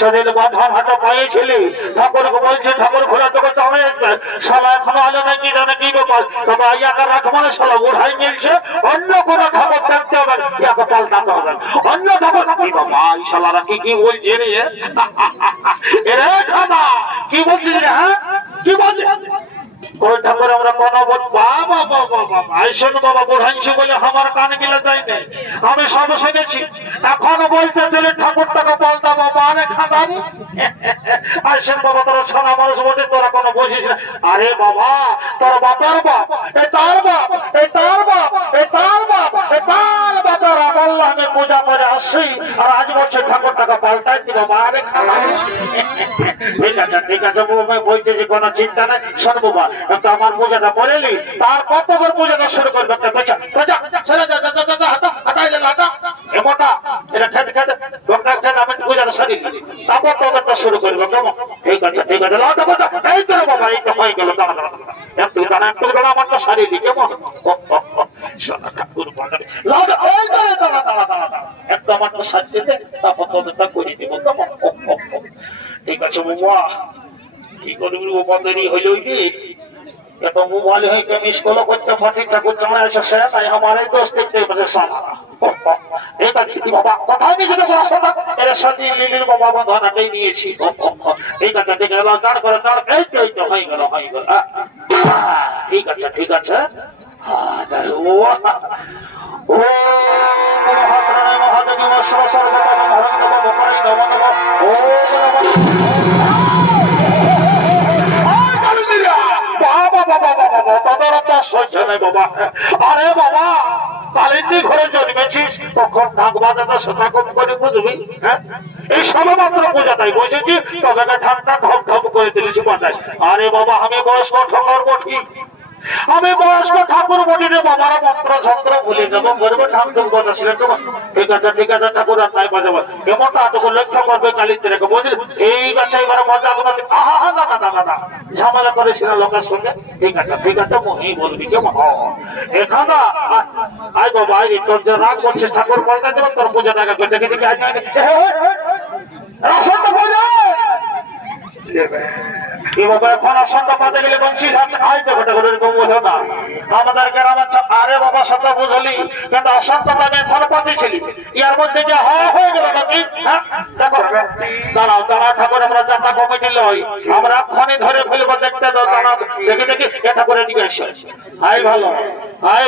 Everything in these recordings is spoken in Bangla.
সেদিন বাঁধন হাতে পাইয়েছিলি ঠাকুরকে বলছি ঠাকুর ঘোরা তোকে চামে শালা এখনো আলো নাকি জানে কি ব্যাপার তবে ইয়াকে রাখবো না শালা ওরাই মিলছে অন্য কোনো ঠাকুর থাকতে হবে ইয়াকে পাল্টাতে হবে অন্য ঠাকুর কি বাবা এই শালারা কি কি বলছে রে এরে খাদা কি বলছিস রে হ্যাঁ কি বলছিস কোন ঠাকুর আমরা কোন বাবা বাবা বাবা আইসন বাবা বুড়াইছি বলে আমার কান গিলে যায় নাই আমি সব শুনেছি এখন বলতে চলে ঠাকুরটাকে পাল্টা বাবা আরে খাদানি আইসন বাবা তোরা ছানা মানুষ বটে তোরা কোনো বুঝিস না আরে বাবা তোর বাবার বাপ এ তার বাপ এ তার বাপ এ তার বাপ এ তার বাবার আল্লাহ আমি পূজা করে আসছি আর আজ বলছে ঠাকুরটাকে পাল্টাই দি বাবা আরে খাদানি ঠিক আছে বলছে যে কোনো চিন্তা নাই শোন বাবা আমার পূজাটা করেলি তার কতবার পূজাটা শুরু করবে আমি পূজাটা সারি তারপর তবেরটা শুরু করবে কেমন ঠিক আছে ঠিক আছে এই তো বাবা এই তো হয়ে গেল একটু দাঁড়া একটু দাঁড়া আমারটা সারি দি কেমন একটু আমারটা সারিয়ে দে তারপর তবেরটা করে দিব কেমন ঠিক আছে বাবা কি করবি বাবা দেরি হইল কি এত মোবাইল হয়ে के मिस कॉल করতে ফাটি ঠাকুর জানা এসে সে তাই আমারই দোষ দেখতে বলে সামারা এটা কি বাবা কথা আমি যেটা বলছ না এর সাথে লিলির বাবা বন্ধনাটাই নিয়েছি ঠিক আছে দেখে এবার দাঁড় করে দাঁড় এই তো হয়ে গেল সহ্য নাই বাবা। আরে বাবা কালিন্দি ঘরে জন্মেছিস তখন ঢাক বাজাতে সেটা কম করে বুঝবি। হ্যাঁ এই সবেমাত্র পূজাটাই বসেছি তবে ঢাকটা ঢপ ঢপ করে দিলিস বাজায়। আরে বাবা আমি বয়স্ক ঠঙ্গর বঠি, আমি বয়স্ক ঠাকুর বলি রে বাবারা মন্ত্র যন্ত্র ভুলে যাবো বলবো ঢাক ঢুক বাজাচ্ছিলেন তো। ঠিক আছে ঠাকুর আর নাই বাজাবো কেমনটা আটকু লক্ষ্য করবে কালিন্দি রেখে বুঝলি। এই গাছে এবার মজা কোনো আহা না না না না ঝামেলা করেছিল লোকের সঙ্গে। ঠিক আছে মহি বলবি কেমন এখানে আয় বাবা আয় তোর যে রাগ করছিস ঠাকুর পাল্টা দেবেন তোর পূজা টাকা করে দেখে দেখে আজ রাসনটা পূজা কি বাবা এখন আসনটা পাতে গেলে বলছি আয় তো ঘটে ঘটে এরকম বোঝো না আমাদের গ্রামের। আরে বাবা সব বুঝলি কিন্তু আসনটা পাতে এখন পাতেছিলি ইয়ার মধ্যে যে হয়ে গেল নাকি। হ্যাঁ দেখো দাঁড়াও দাঁড়াও ঠাকুর আমরা যাত্রা কমিটি লই আমরা খনি ধরে ফেলবো দেখতে দাও দাঁড়াও দেখে দেখি এটা করে দিকে এসে আয়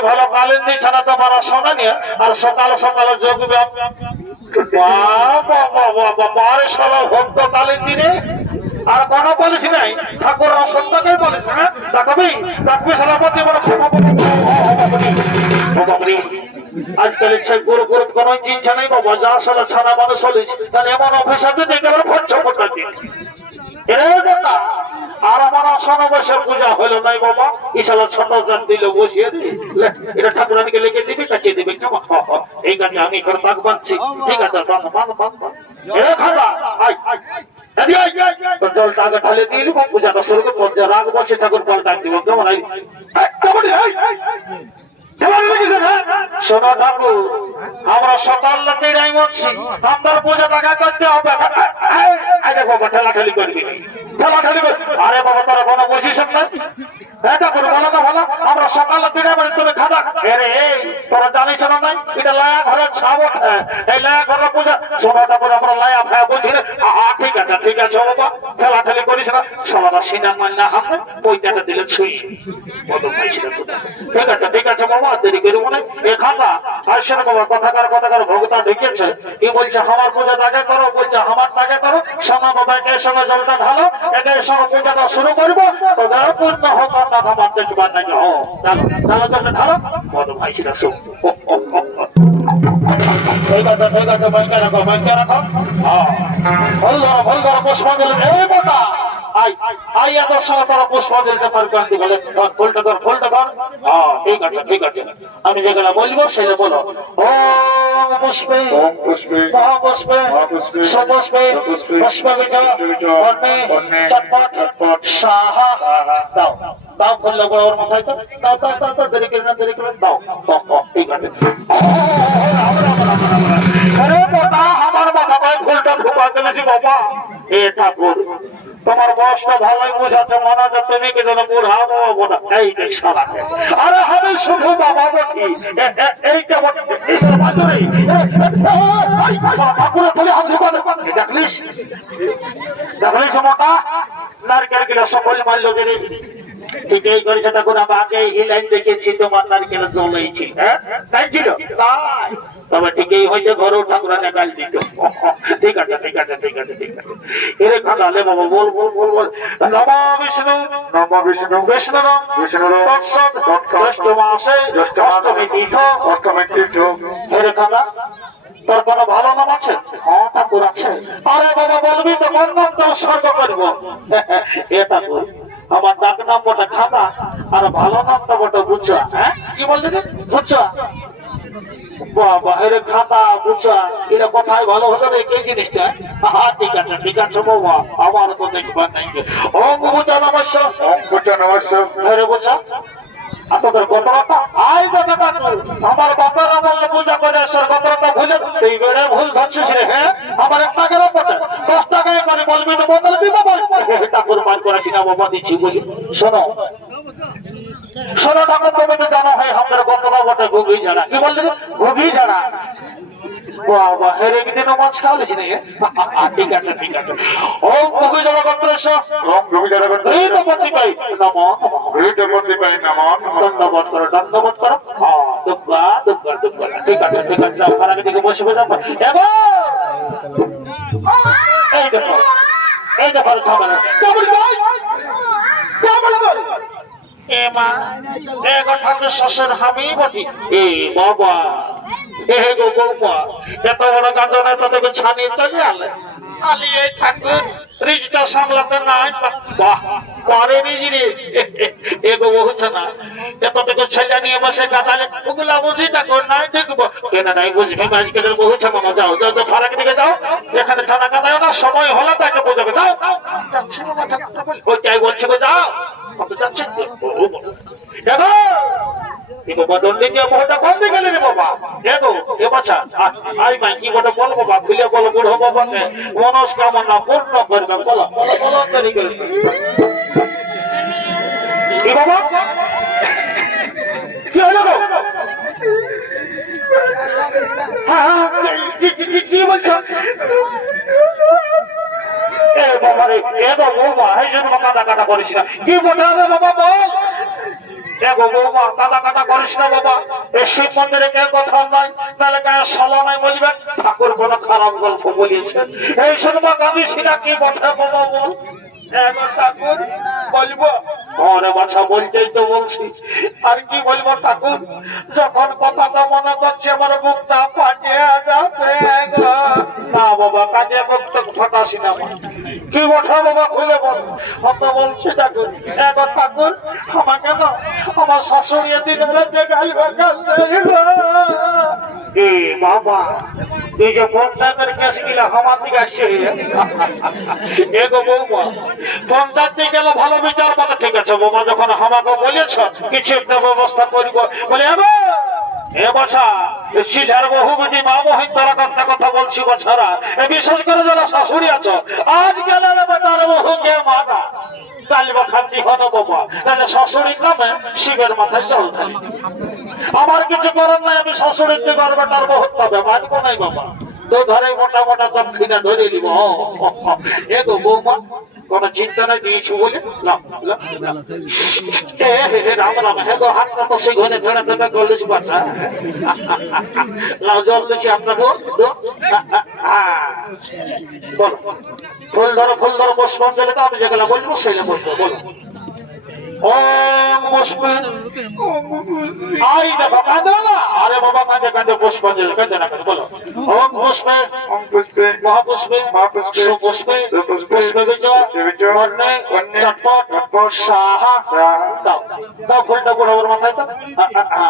ভালো কালিন্দি ছাড়া তো মারা শোনা নিয়ে আর সকাল সকাল যোগ বারে সব ভক্ত কালিন্দি রে আর কোন বলিস নাই ঠাকুর সত্যকে বলিস না ডাকবি সভাপতি বড় আজকাল ইচ্ছা গুরু গুরু কোন চিন্তা নেই বাবা যা আসলে ছানা মানুষ হলিস তাহলে এমন অফিস আছে দেখে আবার ভচ্ছ করতে আর আমার আসন বসে পূজা হলো নাই বাবা ইশালা ছোট জান দিলে বসিয়ে দিলে এটা ঠাকুরানিকে লিখে দিবি কাটিয়ে দিবি কেমন। এই কাজে আমি এখন পাক বাঁধছি ঠিক আছে জলটা আগে ঢালে দিয়ে দিব পূজাটা শুরু করে রাগ বসে ঠাকুর পাল্টা দিব কেমন। শোনো ঠাকুর আমরা সকাল রাতেই বলছি আপনার পূজা টাকা করতে হবে বাবা ঠেলাঠেলি করবি ঠেলাঠেলি করবি। আরে বাবা তোরা কোনো বুঝিস না এটা করে বলো তো ভালো আমরা সকাল রাতে তুমি খাবা এরে তোরা জানিস না নাই এটা লায়া ঘরের ছাবট। এই লায়া ঘরের পূজা শোনো ঠাকুর আমরা লায়া ভাই বলছি ঠিক আছে বাবা ঠেলাঠেলি করিস না সবার সিনার মান না হাতে পয়সাটা দিলে ছুঁই ঠিক আছে বাবা দেরি করি মনে এখানটা আসছে না বাবা কথাকার ভগতা ঢেকেছে কি বলছে আমার পূজা তাকে করো বলছে আমার তাকে করো সঙ্গে বাবা একের সঙ্গে জলটা ঢালো একের সঙ্গে পূজাটা শুরু করবো তোদের পূর্ণ হোক কথা মানতে তোমার নাকি হো চলো জলটা ঢালো বড় ভাই সেটা শুন ঠিক আছে ব্যাংকে রাখো ভুল ধরো পুষ্পাঞ্জলি এই বাবা আই এত সময় তোরা পুষ্পাঞ্জলিতে পারকান্তি বলে ফুলটা কর ঠিক আছে আমি যেগুলো বলবো সেটা বলো ওম পুষ্পে মহাপুষ্পে সপুষ্পে পুষ্পবিজ বর্ণে চটপট সাহা দাও ফুললে বড় ওর মাথায় তো দাও দেরি করে দাও ঠিক আছে। আমার মাথায় ফুলটা ঢুকা দিয়েছি বাবা এ ঠাকুর তোমার বয়সটা ভালোই বুঝাচ্ছে মনে হচ্ছে তুমি কি যেন বুড়াবো না এই সারা। আরে আমি শুধু বাবা বলি এইটা দেখলিস মোটা নারকেল কিলো সকল মারল গেলে ঠিক এই করেছে তখন আমি আগে এই লাইন দেখেছি তোমার নারকেল জ্বলেছি হ্যাঁ তাই ছিল তবে ঠিকই হয়েছে ঘরেও ঠাকুরানে গাল দিত। ঠিক আছে এরে খালে বাবা বল নম বিষ্ণু জ্যৈষ্ঠ মাসে অষ্টমী তীর্থ এরে খালা তোর কোন ভালো নাম আছে? হ্যাঁ ঠাকুর আছে। আরে বাবা বলবি তো কোন নামটা উৎসর্গ করবো? এ ঠাকুর আমার ডাক নাম বটে খাতা আর ভালো নামটা বটে বুঝা। হ্যাঁ কি বললি বুঝা বাবা এর খাতা বুঝা এরা কোথায় ভালো হলো রে কে জিনিসটা। হ্যাঁ ঠিক আছে বাবা আমার তো দেখবার নাই। ওম বুঝা নমস্য আরে বুঝা আপনাদের গোত্রটা আই কথা আমার বাপারা বললে পূজা করে আসার গোত্রটা ভুলে এই বেড়ে ভুল ধরছিস রে। হ্যাঁ আমার 1 টাকার পথে 10 টাকায় করে বলবি তো বদল দিতে পারবি ঠাকুর বার করেছি না বাবা দিচ্ছি বলি। শোনো ঠাকুর তুমি তো জানো হয় আমাদের গোত্র বটে ঘুঘি জানা। কি বললি ঘুঘি জানা বাবা হেরে একদিন মাছ খাওয়ালিস নি। ঠিক আছে ওম ঘুঘি জানা গোত্রেশ্বর ধন্যবাদ করো দুর্গা ঠিক আছে খারাপের দিকে বসে যাবো। এই দেখো ঝামেলা এ মা এ কথা তো শ্বশুর আমি বটি এ বাবা এ গো বৌমা এত বড় গাজনে তোকে ছানিয়ে চলে আলে আলি এই ঠাকুর রিজটা সামলাতে নাই বাহ পরে রিজ রে এ গো বলছে না এত তোকে ছেলে নিয়ে বসে গাদালে ওগুলা বুঝি না কোন নাই দেখবো কেন নাই বুঝবি আজকালের বলছে মামা যাও যাও তো ফারাক দিকে যাও যেখানে ছানা কাদায় না সময় হলে তাকে বোঝাবে যাও যাচ্ছি বাবা ঠাকুরটা বল ওইটাই বলছে গো যাও কত যাচ্ছে দেখো কিন্তু বদলে দিয়ে বহুটা কোন দিকে গেলে রে বাবা দেখো এ বাচ্চা আই ভাই কি বড় বল বাবা খুলে বল বুড়ো বাবাকে মনস্কামনা পূর্ণ করবে বলো বলো বলো তরি করে কি বাবা কি হলো গো হ্যাঁ কি বলছো এ বাবা রে এ বাবা এই জন্য কাটা কাটা করিস না কি বোঝাবে বাবা বল দেখো বৌমা কাদা কাটা করিস না বাবা এই শিব মন্দিরে কে কথা নাই তাহলে গায়ে সলা নাই বলবে ঠাকুর কোনো খারাপ গল্প বলিয়েছেন এই শুনবা কাঁদিস না কি কথা বাবা বল ঠাকুর বলবো আরে বাচ্চা বলতেই তো বলছি আর কি বলবো ঠাকুর যখন কথাটা মনে করছে আমার বুকটা ফাটিয়ে যাচ্ছে না বাবা কাজে বুক তো ফাটাসি না কি কথা বাবা খুলে বল আমরা বলছি ঠাকুর এবার ঠাকুর আমাকে না আমার শাশুড়ি দিন বেলা গাইবা এ বাবা তুই যে পঞ্চায়েতের কেস গিলা আমার দিকে আসছে এগো বৌমা পঞ্চায়েত দিকে গেলে ভালো বিচার পাবে ঠিক আছে বাবা যখন আমাকে বলেছ কিছু একটা ব্যবস্থা করব বলে এ বসা সিধার বহুমতি মা মহিন্দারা একটা কথা বলছি বছরা বিশেষ করে যারা শাশুড়ি আছো আজ গেলে তার বহুকে মানা চালবা খান্তি হনো বাবা তাহলে শাশুড়ির নামে শিবের মাথায় জল আমার কিছু করার নাই আমি শাশুড়িকে করবে তার বহুত পাবে মানবো নাই বাবা তো ধরে মোটা মোটা দক্ষিণা ধরে দিব এ গো বৌমা কোন চিন্তা নাই দিয়েছি বলে রাম রাম হ্যাঁ গো হাতটা তো সেই ঘনে ফেরা দেবে গলেছি বাচ্চা লাউ জল দিয়েছি আপনার বলো ফুল ধরো পুষ্পাঞ্জলি আমি যেগুলা বলবো সেগুলো বলবো বলো ওম পুষ্পে আই দেখো কাঁদো না আরে বাবা কাঁদে কাঁদে পুষ্পাঞ্জলি কাঁদে না বলো ওম পুষ্পে মহাপুষ্পে সুপুষ্পে পুষ্পে বিজয় বর্ণে চটপট সাহা দাও দাও ফুলটা বুড়াবার মাথায় তো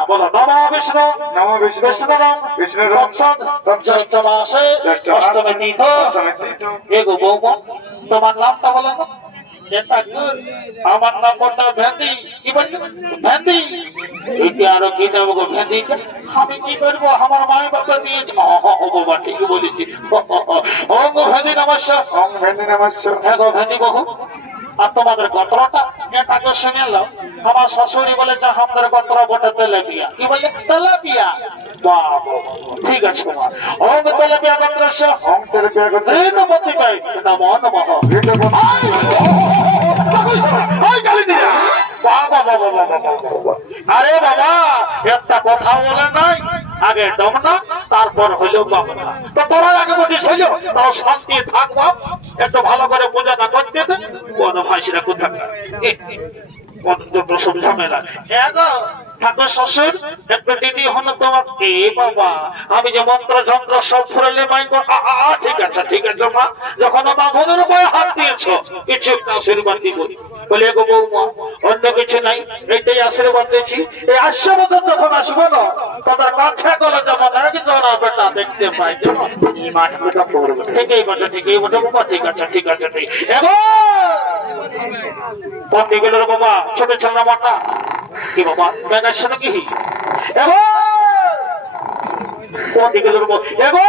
বলো নমো বিষ্ণু বিষ্ণু রক্ষদ জ্যৈষ্ঠ মাসে অষ্টমী তিথ এগো বৌমা তোমার নামটা বলো না আমার নাম বলটা ভেন্দি কি বলছো ভেন্দি আরো কি দেবো ভেন্দি আমি কি করবো আমার মায়ের বাবা দিয়েছে বাবা ঠিকই বলেছি অঙ্গ ভেন্দি নমস্কার হ্যাঁ গো ভেন্দি বহু আর তোমাদের গোত্রটা এটাকে শুনে এলাম আমার শাশুড়ি বলে যে আমাদের গোত্র বটে তেলাপিয়া কি বলে তেলাপিয়া ঠিক আছে তোমার অঙ্গ তেলাপিয়া গোত্র আরে বাবা একটা কথা বলে নাই আগে দমনা তারপর হইল বাবা তো তোরা আগে বলিস হইল তাও শান্তি থাকবো একটু ভালো করে পূজাটা করতে কোন ভাইসিরা কোথায় প্রসব ঝামেলা ঠাকুর শ্বশুর একটু দিদি হন তোমাকে বাবা আমি যে মন্ত্র যন্ত্র সব ফুরালে মাই ঠিক আছে মা যখন বাঁধনের উপরে হাত দিয়েছ কিছু একটা আশীর্বাদ দিব বলে গো বৌমা অন্য কিছু নাই এইটাই আশীর্বাদ দিয়েছি এই আশীর্বাদ যখন আসবো না তাদের কাঠে গলে যেমন একজন বেটা দেখতে পাই ঠিকই বটে ঠিকই বটে বাবা ঠিক আছে ঠিক এবার পন্থী গেল বাবা ছোট ছোট মাটা কি বাবা ব্যাগার সাথে কি এবার পন্থী গেল এবার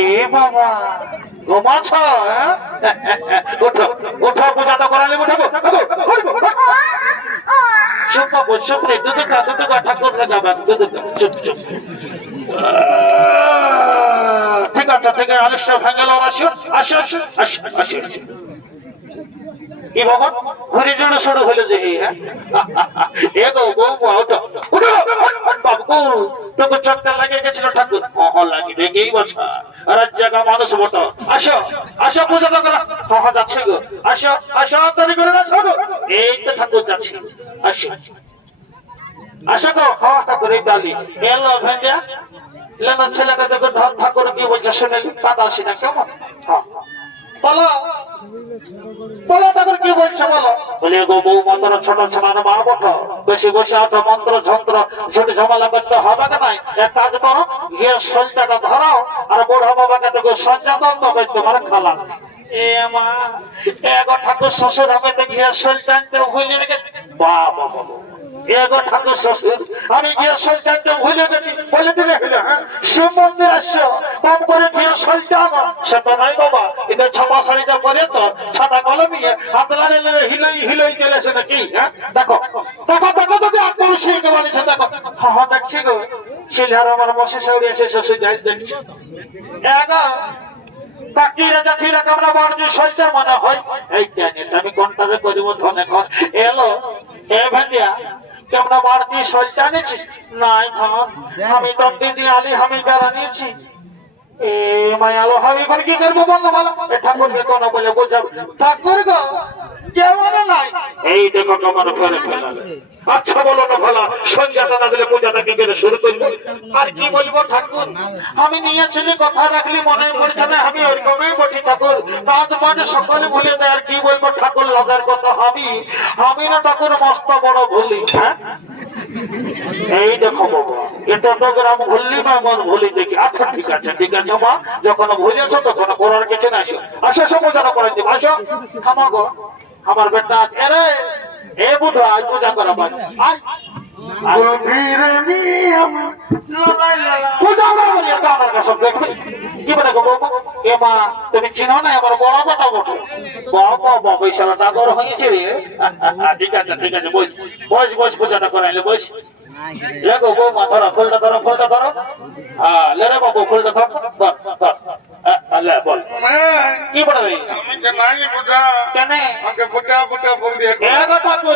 এ বাবা ঘুমাছ ওঠো ওঠো পূজাটা করালে উঠাবো চুপ চুপ রে দুদুকা ঠাকুর যাবে দুদুকা চুপ চুপ ঠিক আছে আলিশ ভেঙে লো আসো আসো আসো আসো কি বাবা ঘুরে জোড়ো শুরু হলো যে এগো বৌমা ওঠো বাবু তোকে চটকা লাগিয়ে গেছিল ঠাকুর লাগি রেগেই বসা আর এক জায়গা মানুষ বটো আসো আসো পূজা করো যাচ্ছে গো আসো আসো তৈরি করে না ছোট এই তো ঠাকুর যাচ্ছি আসো আসো গো খাওয়া ঠাকুর এই ডালি এলো ভেঞ্জা লেনা ছেলেটা দেখো ধন ঠাকুর কি বলছে শুনে পাতা আসি না কেমন বলো বলো ঠাকুর কি বলছে বলো বলে গো বউ মন্ত্র ছোট ছোট মা বটো বেশি বসে ওঠো মন্ত্র যন্ত্র ছোট ঝামেলা করতে হবে না নাই এক কাজ করো গিয়ে সঞ্চাটা ধরাও আর বড় বাবাকে দেখো সঞ্চা দন্ত করতে তোমার খালা এ মা এগো ঠাকুর শ্বশুর আমি তো গিয়ে সঞ্চানতে ভুলে রেখে বাবা বাবা এগো ঠাকুর শ্বশুর আমি গিয়ে সঞ্চানতে ভুলে গেছি বলে দিলে হলো হ্যাঁ শিব মন্দির আসছো কম করে গিয়ে সঞ্চান সে তো নাই বাবা এটা ছাপা শাড়িটা পরে তো ছাতা কলমিয়ে আপনারা হিলাই হিলাই চলেছে নাকি হ্যাঁ দেখো দেখো দেখো যদি আপনার শুনতে পারছে দেখো হ্যাঁ দেখছি গো শিলহার আমার বসে সৌরি এসে শ্বশুর যাই দেখছি এগো কাকিরা জাতিরা কামরা বাড়ি সজ্জা মনে হয় এই জানি আমি কোনটাতে করিব ধনে কর এলো এ ভান্ডিয়া কেমন বাড়তি সজ্জা নিয়েছি নাই ধন আমি দণ্ডি দিয়ে আলি আমি বেড়া নিয়েছি এ মায়ালো আমি এখন কি করবো বললো ভালো এ ঠাকুরকে কোনো বলে বোঝাবো ঠাকুর গো কেমন নাই এই দেখো কেমন ফেরে ফেলা আচ্ছা বলো না ভালো সঞ্জাটা না দিলে পূজাটা কি করে শুরু করবো আর কি বলবো ঠাকুর আমি নিয়েছিলি কথা রাখলি মনে পড়ছে না আমি ওরকমই বটি ঠাকুর কাজ মাঝে সকলে ভুলে দেয় আর কি বলবো ঠাকুর লাগার কথা আমি না ঠাকুর মস্ত বড় ভুলি হ্যাঁ এই দেখো বাবা এটা তো গ্রাম ভুললি না মন ভুলি দেখি আচ্ছা ঠিক আছে মা যখন ভুলেছো তখন করার কিছু না আসো সব পূজা করে দিব আসো থামাগো আমার বেটা এরে এ বুধা আজ পূজা করা পাই কি বলে গো বাবু এ মা তুমি চিনো না আমার বড় বেটা বটে বাবা পয়সাটা দাদর হয়েছে রে ঠিক আছে বস পূজাটা করাইলে বস লেগো বৌমা ধরো ফুলটা ধরো লেরে বাবু ফুলটা ধর বল কি বলে কেন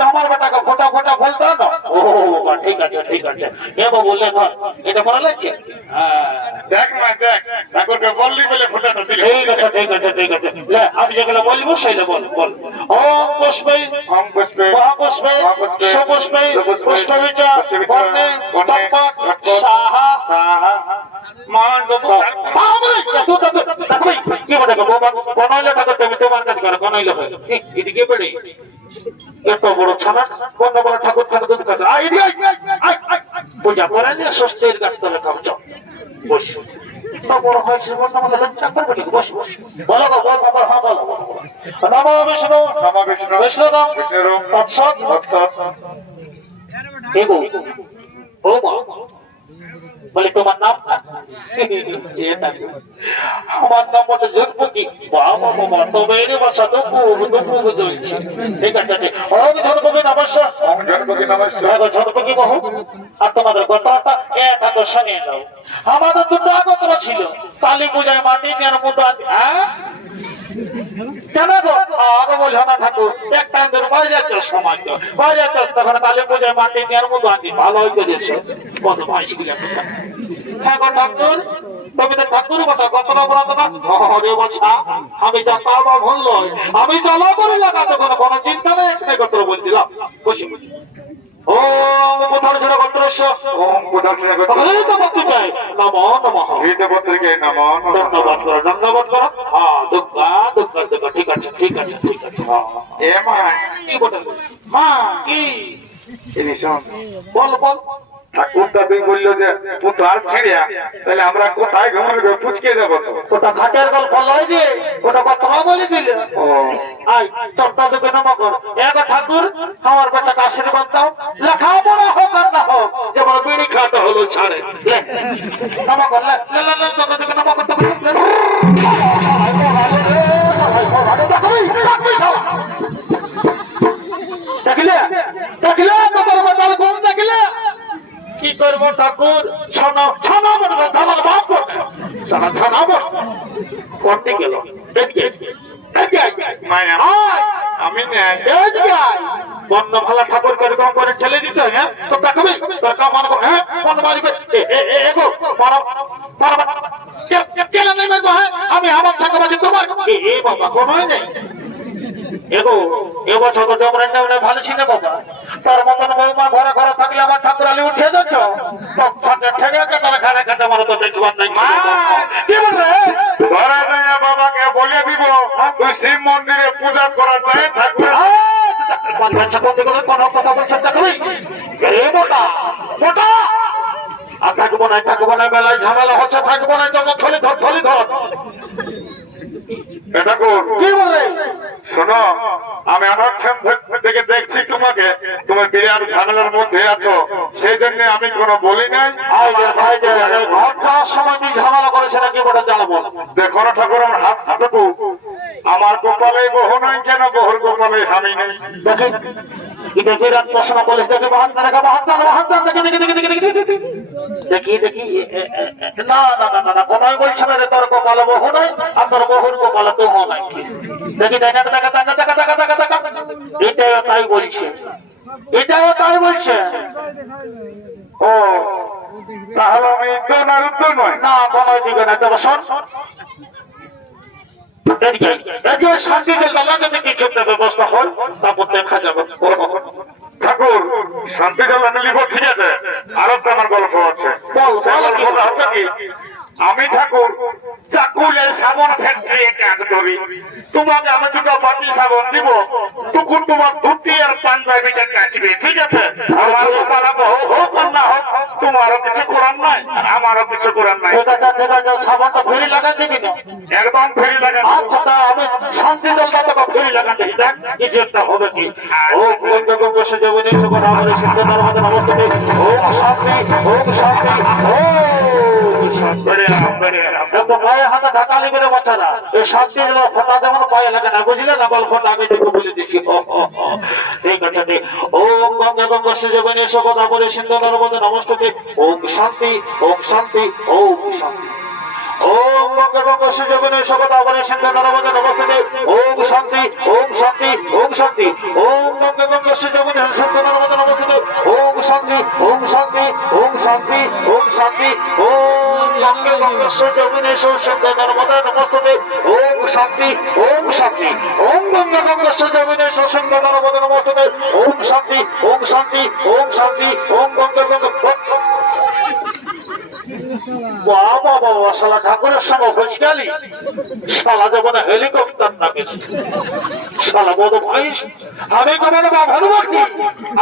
আমার বেটাকে ফোটা ফুল দাও না ও ঠিক আছে এ বাবু লে ধর এটা মনে লাগছে দেখ মা দেখ ঠাকুরকে বললি বলে ফোটাটা দিল ঠিক আছে আমি যেগুলো বলবো সেটা বল ওম পুষ্পে মহাপুষ্পে সুপুষ্পে পুষ্পবিজ বর্ণে তৎপক সাহা মান কি বলে কোনইলে ঠাকুর তুমি তোমার কাজ করো কনইলে হয় এদিকে পড়ে এত বড় ছানা কোন বড় ঠাকুর পূজা করে যে ষষ্ঠীর গাছতলে খাবছ বস বড় হয়েছে বস বলো গো বল বাবা হ্যাঁ বলো নমো বিষ্ণু বিষ্ণু নাম তৎসৎ এগো ও মা বলে তোমার নাম আমার নাম বলে জন্মকি বাবা তবে রে বাসা দুপুর জ্বলছে ঠিক আছে ওম জন্মকি নমস্কার জন্মকি বহু আর তোমাদের কথাটা এক হাতে শুনিয়ে দাও আমাদের দুটো আগত ছিল কালী পূজায় মাটি নেওয়ার মতো কেন গো আরো বোঝো না ঠাকুর এক টাইম ধরে বাইরে সমাজ বাইরে তখন কালী পূজায় মাটি নেওয়ার মতো আনছি ভালো হয়ে গেছে কত মাস হ্যাঁ গো ঠাকুর তুমি তো ঠাকুর কথা কত বলতো না রে বাছা আমি যা পাবো ভুলল আমি জ্বালা করে লাগাতে কোনো চিন্তা নেই একটাই কথা বলছিলাম বসে ওম পুত্র গোত্রস্য ওম পুত্র গোত্রস্য নমো নমঃ নমো ধন্যবাদ করো হ্যাঁ দুর্গা ঠিক আছে এ মা কি বলে মা কি বল ঠাকুরটা তুই বললো যে পুতার ছিড়িয়া তাহলে আমরা কোথায় ঘুমাবো পুচকে যাবো ওটা ঘাটের গল্প লয় দিয়ে ওটা কথা বলে দিলে আই তোরটা তোকে নম কর এক ঠাকুর আমার বেটাকে আশীর্বাদ দাও লেখাপড়া হোক আর না হোক যেমন বিড়ি খাটা হলো ছাড়ে নম কর তোকে নম করতে দেখলে তোর বেটার কোন দেখলে কি করবো ঠাকুর ছানা বলবে ধানার বাপ ছানা করতে গেল আমি বন্ধ ভালা ঠাকুর এরকম করে ঠেলে দিতে হ্যাঁ তো দেখাবি তোর কামান হ্যাঁ বন্ধ মারিবে আমি আমার ছাকা বাজি তোমার বাবা কোনো নেই এগো এবছর তো জমরেন না ভালো ছিল বাবা, তার মতন বৌমা ঘরে ঘরে থাকলে আমার ঠাকুর আলী উঠে যাচ্ছ ঠেকে তারা খানা খেতে মারো তো দেখবার নাই। মা কি বলবে ধরা যায় বাবাকে বলে দিব তুই শিব মন্দিরে পূজা করা যায় ঠাকুর কোনো কথা বলছেন মোটা আর থাকবো না মেলায় ঝামেলা হচ্ছে, থাকবো না যখন থলি ধর এটা কর কি বলে শোনো, আমি অনেকক্ষণ থেকে দেখছি তোমাকে, তুমি বিরাট ঝামেলার মধ্যে আছো, সেই জন্য আমি কোনো বলি নাই। ঘর যাওয়ার সময় তুই ঝামেলা করেছে নাকি ওটা জানাবো। দেখো না ঠাকুর আমার হাত হাঁটুকু, আমার কপালে বহু নাই কেন বহুর কপালে আমি নেই। দেখি এটা বিরাট প্রশ্ন করিস, দেখি দেখি না কোথায় বলছে না রে তোর কপালে বহু নাই আর তোর বহুর কপালে তো নাই। দেখি এটাও তাই বলছে, এটাও তাই বলছে। ও তাহলে আমি উত্তর না উত্তর নয় না কোনো দিকে না, তবে শোন শান্তি যদি কিছু ব্যবস্থা হয় তারপর দেখা যাবে। ঠাকুর শান্তি জল আমি লিখব, ঠিক আছে, আরো তো আমার গল্প আছে। গল্পটা হচ্ছে কি, আমি ঠাকুর চাকুলের সাবান ফ্যাক্টরি কাজ করি, তোমাকে আমি দুটো বাটি সাবান দিব, তখন তোমার ধুতি আর পাঞ্জাবিটা কাচবে, ঠিক আছে। আমার বানাবো হোক আর না হোক, তোমারও কিছু করার নাই আমারও কিছু করার নাই। সাবানটা ফেরি লাগান দিবি না? একদম ফেরি লাগান। আচ্ছা আমি শান্তি জলটা তোকে ফেরি লাগান দেখি, দেখ কিছু একটা হবে কি। ও বসে যাবে কথা বলে সিদ্ধ নর্মদের অবস্থানে ওম শান্তি ওম শান্তি পায়ে হাতে ঢাকালি করে বাচ্চারা এই শান্তি ফোটা যেমন পায়ে লাগে না, বুঝলে না? গল্পটা আগে থেকে বলে দিচ্ছি। ঠিক আছে, ওম গঙ্গা গঙ্গা সুযোগনে এসে কথা বলে সিন্ধু নর্মদের নমস্তে ওম শান্তি ওম শান্তি ওম শান্তি। ওম গঙ্গা গঙ্গা সুযোগনে এসে কথা বলে সিন্ধু নর্মদের নমস্তে ওম শান্তি ওম শান্তি ওম শান্তি। ওম গঙ্গা গঙ্গা সুযোগনে সিন্ধু নর্মদের নমস্তে ওম শান্তি ওম শান্তি ওম শান্তি ওম শান্তি। ওম গঙ্গা গঙ্গা সুযোগনে এসে সিন্ধু নর্মদের নমস্তে ওম শান্তি ওম শান্তি। ওম গঙ্গা গঙ্গা সুযোগনে এসে সিন্ধু নর্মদের নমস্তে ওম শান্তি ওম শান্তি ওম শান্তি। ওম গঙ্গা গঙ্গা বাবা বাবা শালা ঠাকুরের সঙ্গে হইসকালি শালা দেব না হেলিকপ্টার নামে শালা বড় ভাইস আমি তোমার ভালোবাসি।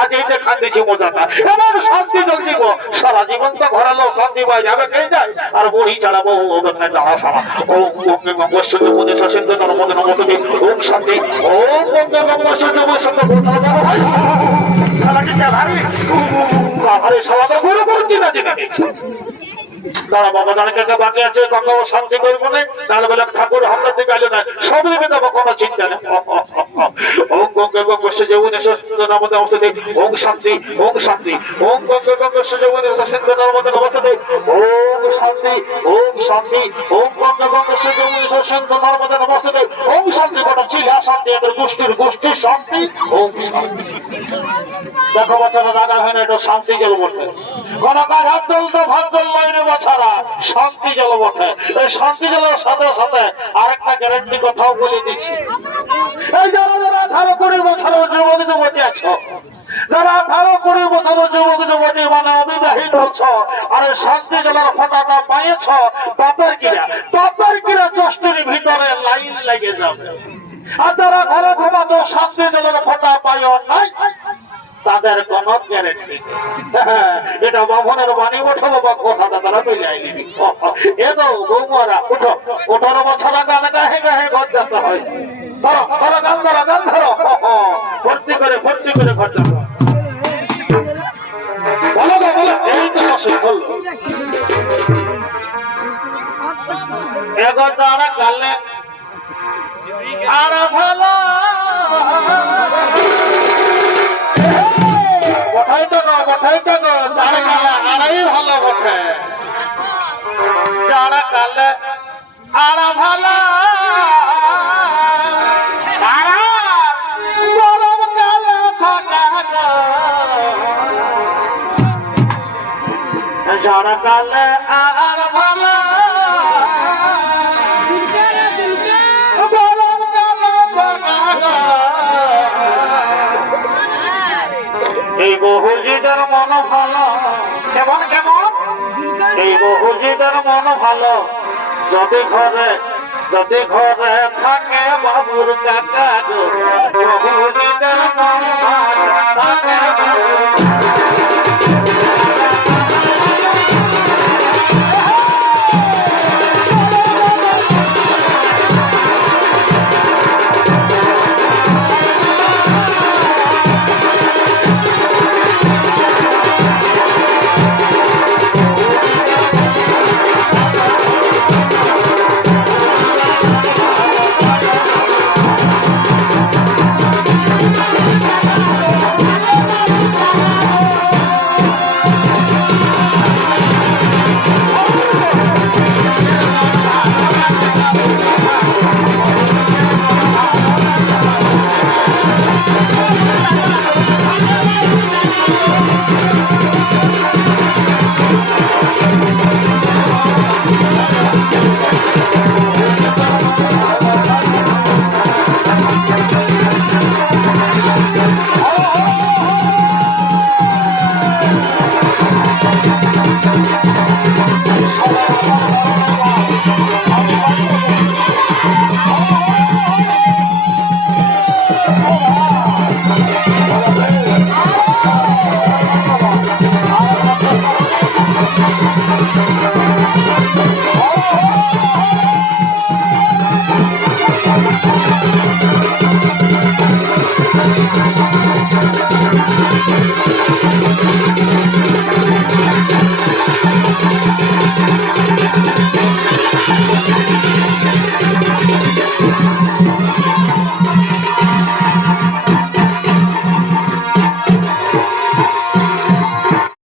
আজ এই যে খান দেখি মজাটা এমন শান্তি জল দিব, সারা জীবন তো ঘরালো শান্তি পাই যাবে খেয়ে যায় আর বড়ি চালাবো ওখানে যাওয়া সারা। ওম গঙ্গে গঙ্গা সূর্য মনে শাসিত নর্মদে নমস্তে ওম শান্তি। ওম গঙ্গে গঙ্গা সূর্য মনে শালা তো গুরু করছি না যেটা দাঁড়া বাবা দাঁড়াকে বাকি আছে গঙ্গা শান্তি করবো না, তাহলে বলে ঠাকুর আমরা দিকে গেল না সব দিকে দেবো, কোনো চিন্তা নেই। ওম গঙ্গা গঙ্গা সুযোগনে নর্মদে নমস্তে ওম শান্তি ওম শান্তি। ওম গঙ্গা গঙ্গা সুযোগনে নর্মদে নমস্তে ওম শান্তি ওম শান্তি। ওম গঙ্গা গঙ্গা সুযোগনে নর্মদে নমস্তে ওম শান্তি। কোনো চিলা শান্তি এদের গোষ্ঠীর শান্তি ওম শান্তি। দেখো বাচ্চারা রাগা হয় না, এটা শান্তি জল বটে, কোন কাঘাত জল তো ভাত জল লাইনে বাছারা শান্তি জল বটে। এই শান্তি জলের সাথে সাথে আরেকটা গ্যারান্টি কথাও বলে দিচ্ছি, এই যারা 18-20 বছর যুবক যুবতী আছো, যারা 18-20 বছর যুবক যুবতী মানে অবিবাহিত আছো আর শান্তি জলের ফোঁটাটা পাইয়েছ, বাপের কিরা চষ্টির ভিতরে লাইন লেগে যাবে। আর যারা ঘরে ঘুমাতো শান্তি জলের ফোঁটা পাইও নাই, তাদের কোন গ্যারেন্টি। এটা বাভনের বাণী ওঠো বাবা, কথাটা তারা চলে আইনি। এ তো বৌমারা উঠো, 18 বছর গান গাহে গাহে ঘর যেতে হয়। ধরো গান ধরো ভর্তি করে ঘর যেতে বলো গো বলো। এই তো বললো এগো তারা গালে আর ভালো বঠাই তো তারা কালে আরাই ভালো বটে, যারা কালে আরা ভালো তারা গরম কালে ফাঁকা, যারা কালে আর ভালো গরম কালে ফাঁকা এই বহুজিদের মন ভালো কেমন কেমন এই বহুজিদের মন ভালো যদি ঘরে থাকে বাবুর কাকা গো বহুজিদের মন ভালো